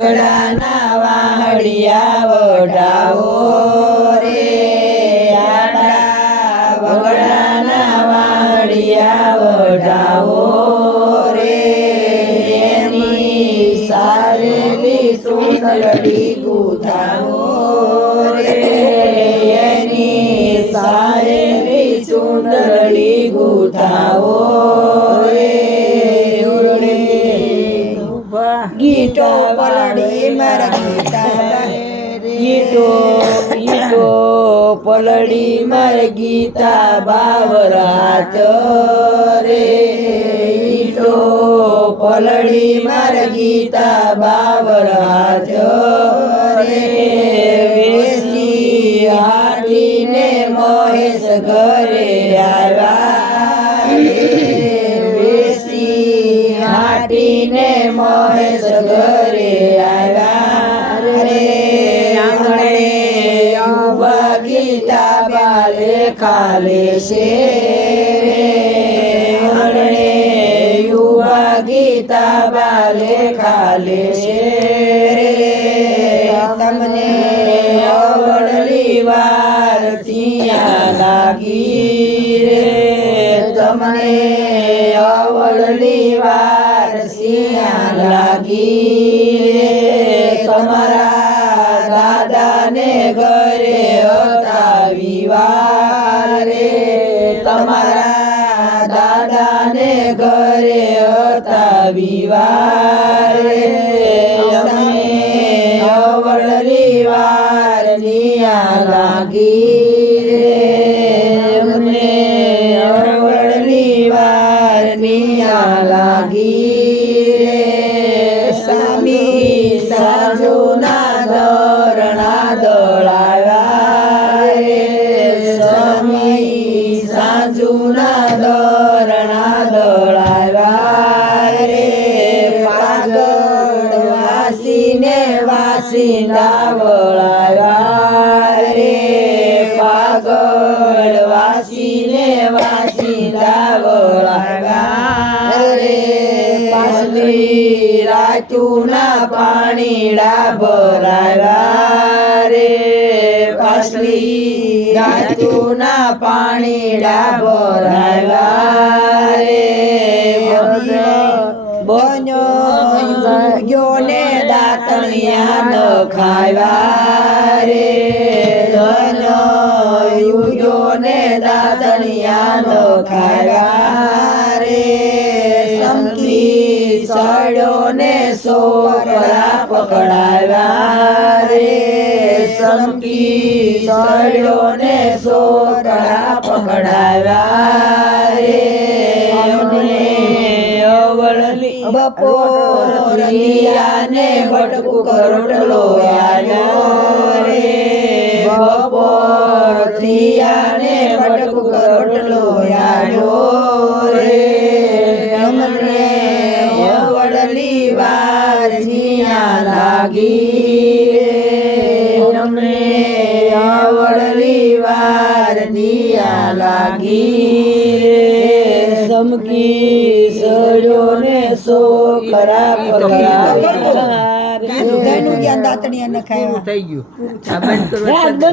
ગળાના વાહડિયા વઢાવો રે આડા વગડાના વાહડિયા વઢાવો રે એની સારેલી સુંદરડી ગુથાવો રે. ગીતો પલડી મારા ગીતા ગીતો ગીતો પલડી માર ગીતા બાવરાત રે. ગીતો પલડી માર ગીતા બાવરાત રે. હાટીને મહેશ ઘરે આવ્યા. હાટીને મહેશ ઘરે આવ્યા રે. આંગણે ઊભા ગીતા બાલે ખાલે છે આંગણે યુવા ગીતા બાલે ખાલે છે તમને અવળલી વાર ત્યાં લાગી રે. તમને અવળલી વાર સિંહ લાગી. તમારા દાદાને ઘરે હતા વિવાર રે. તમારા દાદાને ઘરે હતા વિવાર રે. અમે અવળલી વાર સિંહ લાગી. નિયા લાગી રે સ્વામી સાજુના દરણા દળાવ્યા રે સ્વામી સાજુના દરણા દળાવ્યા રે પાગળ વાસીને વાસીના વળાવ્યા રાતુના પાણીડા ભરાવ્યા રે. પાછલી રાતુના પાણીડા ભરાવ્યા રે. બન્યો યોને દાતણિયા ન ખાવા રે. ધન્યો યુયોને દાતણિયા ન ખાવ્યા સડ્યો ને સોકડા પકડાવ્યા રે. સમકી સડ્યો ને સોરડા પકડાવ્યા રે. બપોરિયાને ને બટકું કરોટલો રે. બપોર ને બટકું કરોટલો આવ્યો અવળલી વાર લાગી અમને અવળલી વાર દિયા લાગી સમકી સડ્યો ને સો કરા પકડા થઈ ગયું